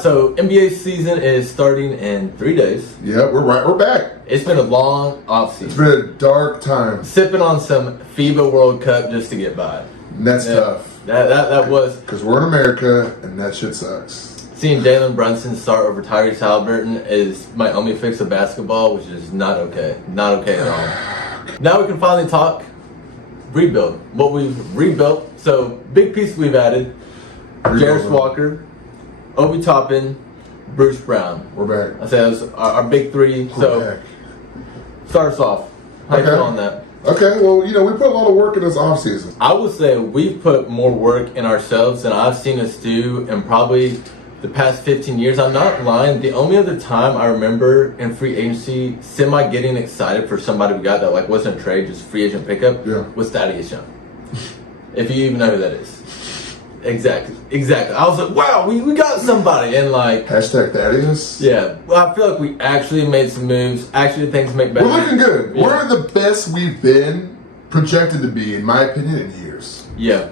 So NBA season is starting in 3 days. Yeah, we're back. It's been a long off It's season. been a dark time. Sipping on some FIBA World Cup just to get by. And that's tough. That was Because we're in America, and that shit sucks. seeing Jalen Brunson start over Tyrese Halliburton is my only fix of basketball, which is not okay. Not okay at all. Now we can finally talk rebuild. What we've rebuilt. So big piece we've added: Jarris Walker, Obi Toppin, Bruce Brown. We're back. I say that was our big three. We're back. Start us off. How you Okay. feel on that? Okay, well, we put a lot of work in this offseason. I would say we've put more work in ourselves than I've seen us do in probably the past 15 years. I'm not lying. The only other time I remember in free agency semi getting excited for somebody we got that like wasn't a trade, just free agent pickup, was Thaddeus Young. If you even know who that is. Exactly. I was like, wow, we got somebody. And like, Hashtag Thaddeus. yeah, well, I feel like we actually made some moves, actually did things make better. We're looking good. Yeah. We're the best we've been projected to be, in my opinion, in years. Yeah.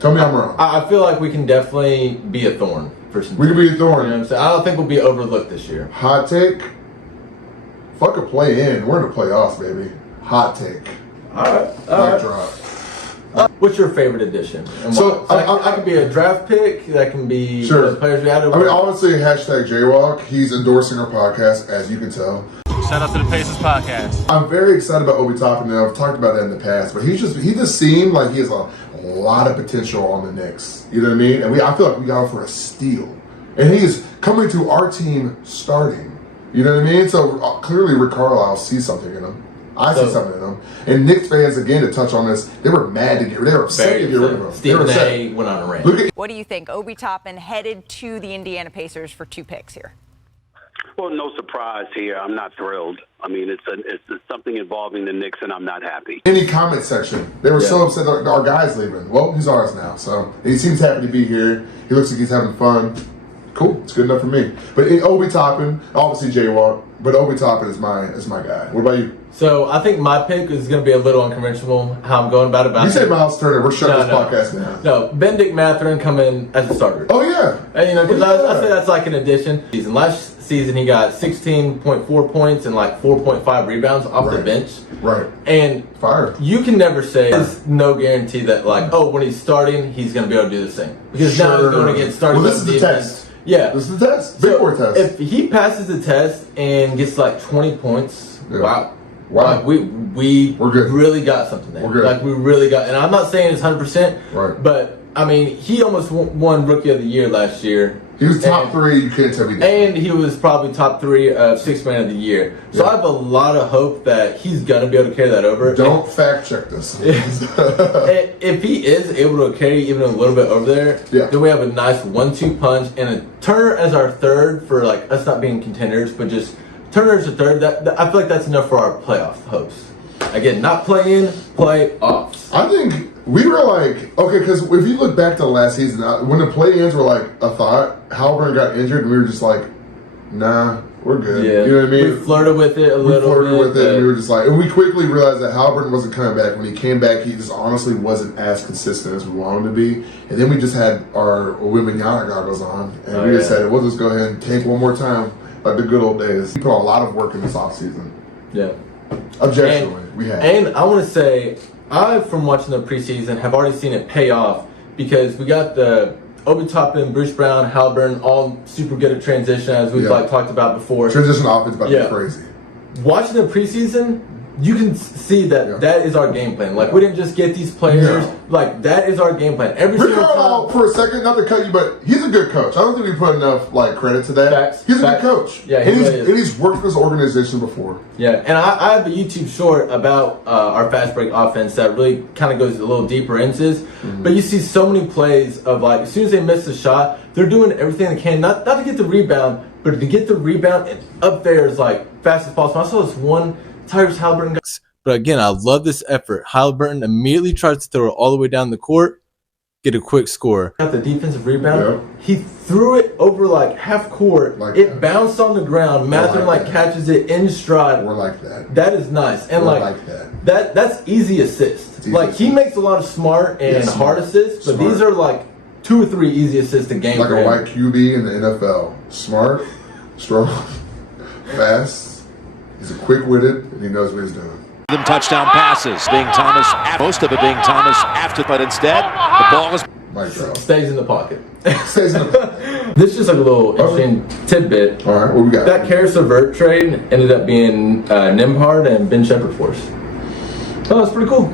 Tell me I'm wrong. I feel like we can definitely be a thorn for some We teams. could be a You know what thorn. I'm saying? I don't think we'll be overlooked this year. Hot take. Fuck a play in. We're in the playoffs, baby. Hot take. All right. Mic drop. What's your favorite addition? And So, why? That could be a draft pick. That can be Sure. the players we added. I mean, honestly, hashtag Jaywalk. He's endorsing our podcast, as you can tell. Shout out to the Pacers podcast. I'm very excited about Obi Toppin. I've talked about that in the past, but he just seemed like he has a lot of potential on the Knicks. You know what I mean? And I feel like we got him for a steal, and he is coming to our team starting. You know what I mean? So clearly, Rick Carlisle sees something in him. I see something in him. And Knicks fans, again, to touch on this, they were mad to they were upset to get rid of him. Stephen A. went on a rant. Look at What do you think? Obi Toppin headed to the Indiana Pacers for 2 picks here. Well, no surprise here. I'm not thrilled. I mean, it's something involving the Knicks, and I'm not happy. any comment section. They were so upset that our guy's leaving. Well, he's ours now. So he seems happy to be here. He looks like he's having fun. Cool. It's good enough for me. But Obi Toppin, obviously Jaywalk, but Obi Toppin is my guy. What about you? So I think my pick is going to be a little unconventional. How I'm going about it. You say Miles Turner. We're shutting this podcast down. No, Benedict Mathurin come in as a starter. Oh, yeah. And, because I say that's like an addition. Last season he got 16.4 points and like 4.5 rebounds off the bench. Right. And Fire. you can never say there's no guarantee that like, oh, when he's starting, he's going to be able to do the same. Because now he's going to get started. Well, this is the defense. test. Yeah. This is the test. Big boy test. If he passes the test and gets like 20 points, wow. Wow. Like, we're good. Really got something there. We're good. Like we really got, and I'm not saying it's 100%, Right. but I mean he almost won Rookie of the Year last year. He was top 3. You can't tell me that. And he was probably top 3 of 6 Man of the Year. So I have a lot of hope that he's gonna be able to carry that over. Don't fact check this. And if he is able to carry even a little bit over there, then we have a nice 1-2 punch and a Turner as our third for like us not being contenders, but just Turner as a third. That I feel like that's enough for our playoff hopes. Again, not play in, play offs. I think we were like, okay, because if you look back to last season, when the play-ins were like a thought, Halliburton got injured, and we were just like, nah, we're good. Yeah. You know what I mean? We flirted with it a little bit. We flirted with it, and we were just like, and we quickly realized that Halliburton wasn't coming back. When he came back, he just honestly wasn't as consistent as we wanted him to be. And then we just had our Wembanyama goggles on, and we just said, we'll just go ahead and tank one more time, like the good old days. We put a lot of work in this offseason. Yeah. Objectively, we have. And I want to say, I, from watching the preseason, have already seen it pay off because we got the Obi Toppin, Bruce Brown, Halliburton, all super good at transition, as we've like talked about before. Transition offense about to be crazy. Watching the preseason, you can see that that is our game plan. Like, we didn't just get these players. Like, that is our game plan. Every Rick single Carlisle, time. for a second, not to cut you, but he's a good coach. I don't think we put enough credit to that. Facts. He's a good coach. Yeah, and, really is. and he's worked for this organization before. Yeah, and I have a YouTube short about our fast break offense that really kind of goes a little deeper into this. But you see so many plays of like, as soon as they miss a shot, they're doing everything they can, not to get the rebound, but to get the rebound and up there as like fast as possible. I saw this one Tyrese Halliburton guy. But again, I love this effort. Halliburton immediately tries to throw it all the way down the court, get a quick score. Got the defensive rebound. He threw it over like half court. It bounced on the ground. Mathurin catches it in stride. We're like that. That is nice. And We're like that. that's easy assist. Like he makes a lot of smart and hard assists, but these are like 2 or 3 easy assists a game. Like for a him. white QB in the NFL. Smart, strong, fast. He's quick-witted, and he knows what he's doing. Them touchdown passes, being Thomas, most of it being Thomas after, but instead the ball is. Mic drop. Stays in the pocket. Stays in the. This is just like a little interesting tidbit. All right, what we got? That Karis LeVert trade ended up being Nembhard and Ben Shepherd for us. Oh, that's pretty cool.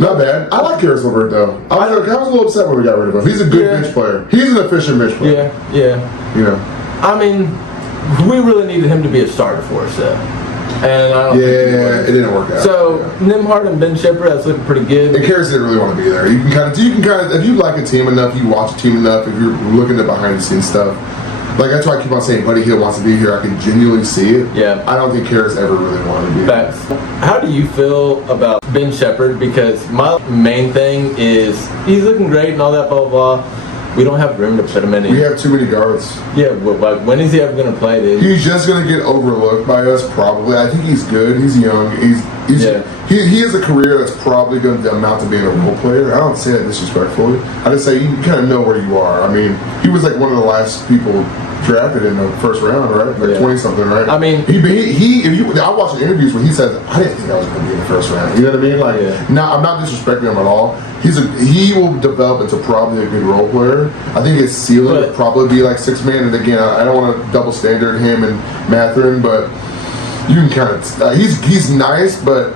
Not bad. I like Karis LeVert though. I was a little upset when we got rid of him. He's a good bench player. He's an efficient bench player. Yeah. You know. I mean, we really needed him to be a starter for us, though. And I don't think he Yeah, was. it didn't work out. So Yeah. Nembhard and Ben Shepherd, that's looking pretty good. And Karis didn't really want to be there. You can kind of, if you like a team enough, you watch a team enough, if you're looking at behind the scenes stuff, like that's why I keep on saying Buddy Hill wants to be here. I can genuinely see it. Yeah. I don't think Karis ever really wanted to be there. Facts. How do you feel about Ben Shepherd? Because my main thing is he's looking great and all that, blah, blah, blah. We don't have room to put him in. We have too many guards. Yeah, like, when is he ever going to play, dude? He's just going to get overlooked by us, probably. I think he's good. He's young. He has a career that's probably going to amount to being a role player. I don't say that disrespectfully. I just say you kind of know where you are. I mean, he was like one of the last people drafted in the first round, right? Like 20-something, right? I mean, I watched interviews where he said, I didn't think I was going to be in the first round. You know what I mean? Like, now I'm not disrespecting him at all. He will develop into probably a good role player. I think his ceiling would probably be like 6-man. And again, I don't want to double standard him and Mathurin, but you can kind of he's nice, but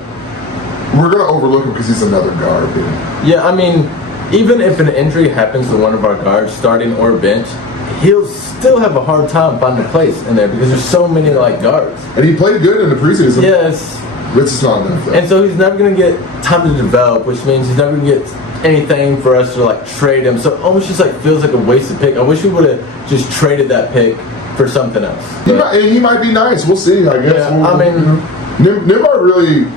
we're going to overlook him because he's another guard. Dude. Yeah, I mean, even if an injury happens to one of our guards, starting or bench, he'll still have a hard time finding a place in there because there's so many like guards. And he played good in the preseason. Yes. It's just not enough, though. And so he's never going to get time to develop, which means he's never going to get anything for us to like trade him. So it almost just like feels like a wasted pick. I wish we would have just traded that pick for something else. He might be nice. We'll see, I guess. Yeah, I mean, Nembhard really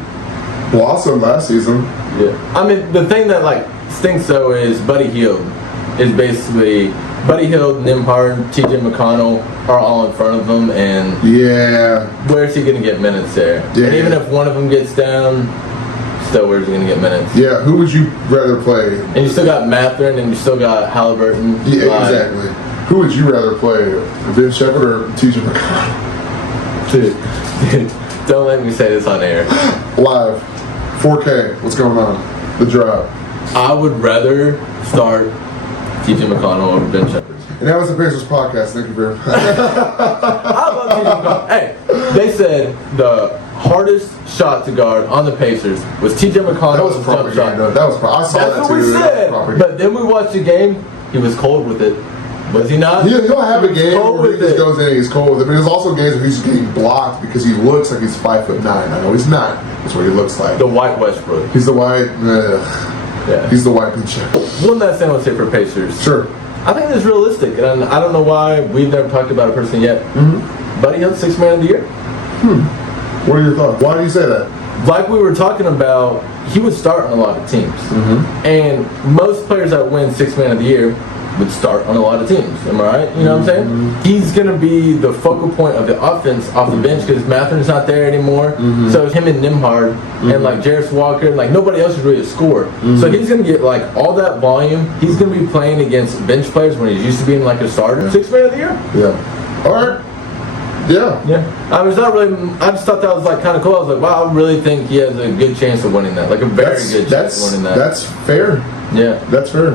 blossomed last season. Yeah. I mean, the thing that like stinks though is Buddy Hield is basically Buddy Hield, Nembhard, T.J. McConnell are all in front of him, and where's he going to get minutes there? Yeah. And even if one of them gets down, still where's he going to get minutes? Yeah, who would you rather play? And you still got Mathurin, and you still got Halliburton. Yeah, exactly. Who would you rather play, Ben Shepherd or T.J. McConnell? Dude, don't let me say this on air. Live, 4K. What's going on? The drop. I would rather start T.J. McConnell over Ben Shepherd. And that was the Pacers podcast. Thank you very much. I love T.J. McConnell. Hey, they said the hardest shot to guard on the Pacers was T.J. McConnell. That was propaganda. That was I saw That's that what too. we said. Propaganda. But then we watched the game. He was cold with it. Was he not? He'll have a game cold where he with just it. goes in and he's cold with it. But there's also games where he's getting blocked because he looks like he's 5'9". I know he's not. That's what he looks like. The white Westbrook. He's the white. Yeah. He's the white Ben Shepherd. One last thing I would say for Pacers. Sure. I think it's realistic, and I don't know why we've never talked about a person yet. Buddy Hield, 6th man of the year. What are your thoughts? Why do you say that? Like we were talking about, he would start on a lot of teams. And most players that win 6th man of the year would start on a lot of teams. Am I right? You know what I'm saying? He's going to be the focal point of the offense off the bench because Mathurin's not there anymore. So it's him and Nembhard and like Jarris Walker, like nobody else is really a scorer. So he's going to get like all that volume. He's going to be playing against bench players when he's used to being like a starter. 6th man of the year? Yeah. All right. Yeah. Yeah. I was not really, I just thought that was like kind of cool. I was like, wow, I really think he has a good chance of winning that. Like a very good chance of winning that. That's fair. Yeah. That's fair.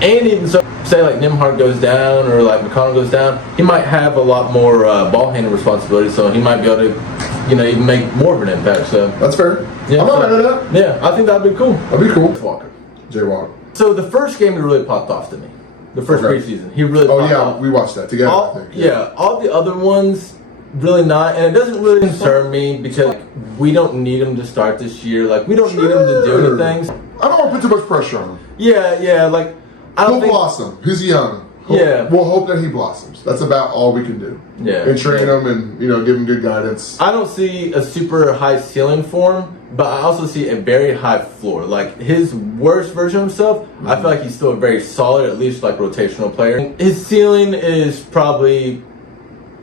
And even so, say like Nembhard goes down or like McConnell goes down, he might have a lot more ball handling responsibility, so he might be able to, even make more of an impact. So that's fair. Yeah, I'm not mad at that. Yeah, I think that'd be cool. That'd be cool. Walker. Jay Walker. So the first game he really popped off to me. The first preseason, he really. Oh popped yeah, off. we watched that together. I think. Yeah, all the other ones. Really not, and it doesn't really concern me because we don't need him to start this year. Like we don't need him to do anything. I don't want to put too much pressure on him. Yeah. Like I don't He'll think. blossom. He's young. Yeah. We'll hope that he blossoms. That's about all we can do. Yeah. And train him and give him good guidance. I don't see a super high ceiling for him, but I also see a very high floor. Like his worst version of himself, I feel like he's still a very solid, at least like rotational player. His ceiling is probably.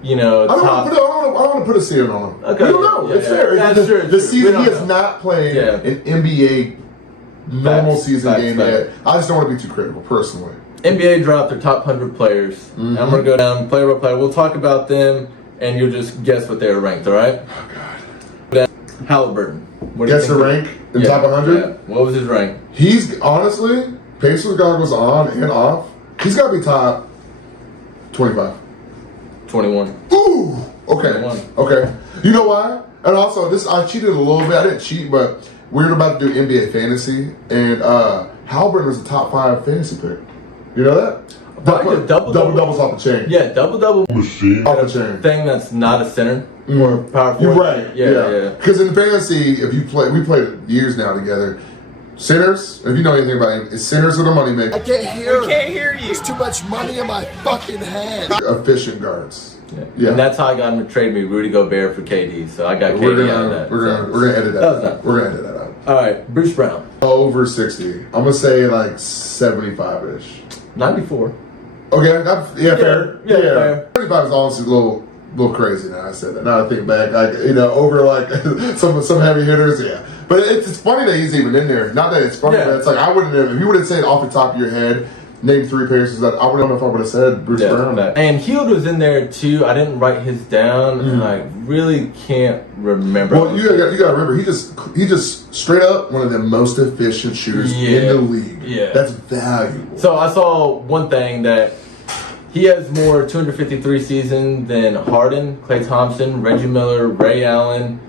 I don't want to put a ceiling on him. Okay. We don't know. Yeah, it's fair. yeah, The true. season We he don't has know. not played an NBA normal season game yet. I just don't want to be too critical, personally. NBA dropped their top 100 players. Mm-hmm. I'm going to go down player by player. We'll talk about them, and you'll just guess what they were ranked, all right? Oh, God. Then Halliburton. What do you Guess the think? rank in top 100? Yeah. What was his rank? He's honestly, Pacers goggles on and off. He's got to be top 25. 21. Ooh, okay, 21. okay. You know why? And also, I cheated a little bit. I didn't cheat, but we're about to do NBA fantasy, and Halliburton was the top 5 fantasy pick. You know that? Like Doubles off the chain. Yeah, double. Off the chain. Thing that's not a center or power You're forward. right. Yeah. Because in fantasy, if you play, we played years now together. Centers, if you know anything about it, centers are the money maker. I can't hear you. There's too much money in my fucking head. Efficient guards. Yeah. And that's how I got him to trade me Rudy Gobert for KD. So I got KD out of that. We're gonna edit that. That was nice. We're gonna edit that out. All right, Bruce Brown. Over 60. I'm gonna say like 75-ish. 94. Okay, fair. Yeah, fair. 75 is honestly a little crazy now. I said that. Now I think back, over like some heavy hitters, yeah. But it's funny that he's even in there. Not that it's funny, Yeah. but it's like I wouldn't have. If you would have said off the top of your head, name 3 Pacers that I wouldn't know if I would have said Bruce Brown. And Hield was in there too. I didn't write his down, and I really can't remember. Well, you got to remember, he just straight up one of the most efficient shooters in the league. Yeah. That's valuable. So I saw one thing that he has more 253 season than Harden, Klay Thompson, Reggie Miller, Ray Allen,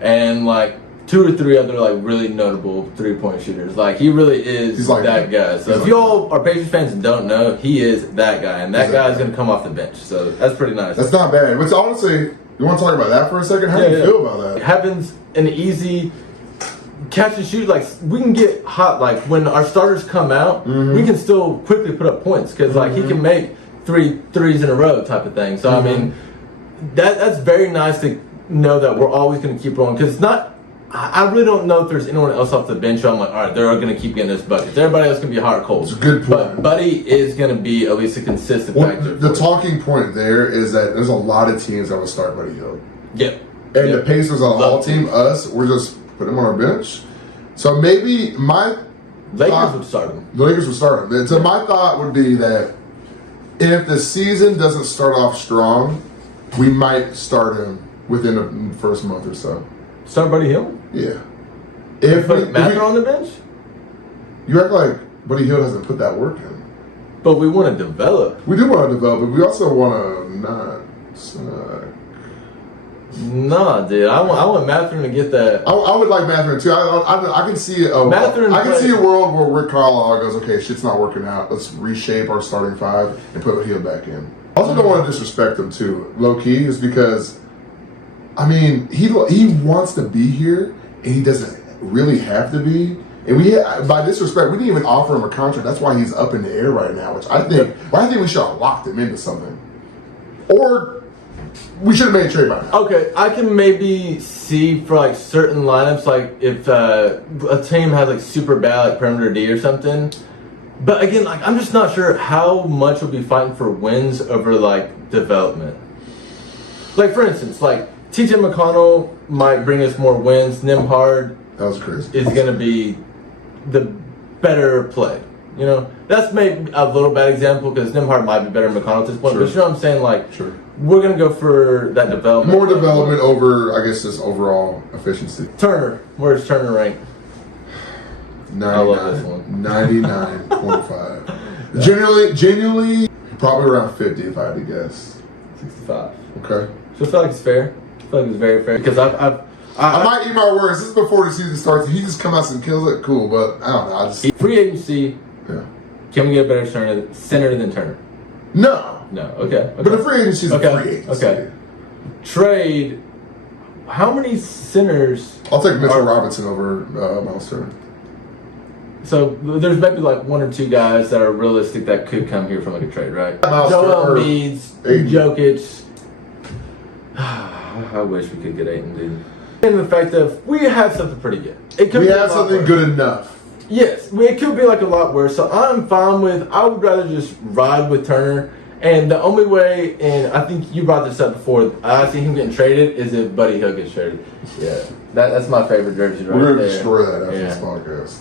and like 2 or 3 other like really notable 3-point shooters. Like he really is He's like that guy. So if y'all are Pacers fans and don't know, he is that guy, and that guy's gonna come off the bench. So that's pretty nice. That's not bad. But honestly, you want to talk about that for a second? How do you feel about that? Having an easy catch and shoot, like we can get hot. Like when our starters come out, we can still quickly put up points because like he can make 3 threes in a row type of thing. So I mean, that's very nice to know that we're always going to keep rolling because it's not. I really don't know if there's anyone else off the bench who I'm like, all right, they're going to keep getting this bucket. Everybody else can be hot or cold. It's a good point. But Buddy is going to be at least a consistent factor. The talking point there is that there's a lot of teams that would start Buddy Hield. Yep. And the Pacers on the whole team, we're just putting him on our bench. So maybe Lakers would start him. The Lakers would start him. So my thought would be that if the season doesn't start off strong, we might start him within the first month or so. Start Buddy Hield? Yeah. Put Mather on the bench? You act like Buddy Hield hasn't put that work in. But we want to develop. We do want to develop, but we also want to not suck. Nah, dude. I want Mathurin to get that. I would like Mathurin too. I can see I can see a world where Rick Carlisle goes, okay, shit's not working out. Let's reshape our starting 5 and put Hield back in. I also don't want to disrespect him too, low key, is because I mean he wants to be here and he doesn't really have to be. And by disrespect, we didn't even offer him a contract. That's why he's up in the air right now. Which I think we should have locked him into something, or we should have made a trade by now. Okay, I can maybe see for like certain lineups, like if a team has like super bad like perimeter D or something. But again, like I'm just not sure how much we'll be fighting for wins over like development. Like for instance, like TJ McConnell might bring us more wins. Nembhard That was crazy. is going to be the better play. You know, that's maybe a little bad example because Nembhard might be better than McConnell at this point. Sure. But you know what I'm saying? Like, Sure. We're going to go for that development. More development over, I guess, just overall efficiency. Turner. Where's Turner ranked? 99, I love this one. 99.5. Genuinely, probably around 50 if I had to guess. 65. Okay. So I feel like it's fair. I feel like it's very fair because I might eat my words. This is before the season starts. If he just comes out and kills it, cool. But I don't know. free agency. Yeah. Can we get a better center than Turner? No. No. Okay. But the free agency is a free agency. Okay. Trade. How many centers? I'll take Mitchell Robinson over Miles Turner. So there's maybe like 1 or 2 guys that are realistic that could come here from like a trade, right? Miles Joel Turner, Embiid, Ayton. Jokic. I wish we could get Ayton, dude. And the fact that we have something pretty good. It could We be a have lot something worse. good enough. Yes, it could be like a lot worse. So I'm fine with. I would rather just ride with Turner. And the only way, and I think you brought this up before, I see him getting traded is if Buddy Hield gets traded. Yeah, that's my favorite jersey right there. We're going to destroy that after Yeah. this podcast.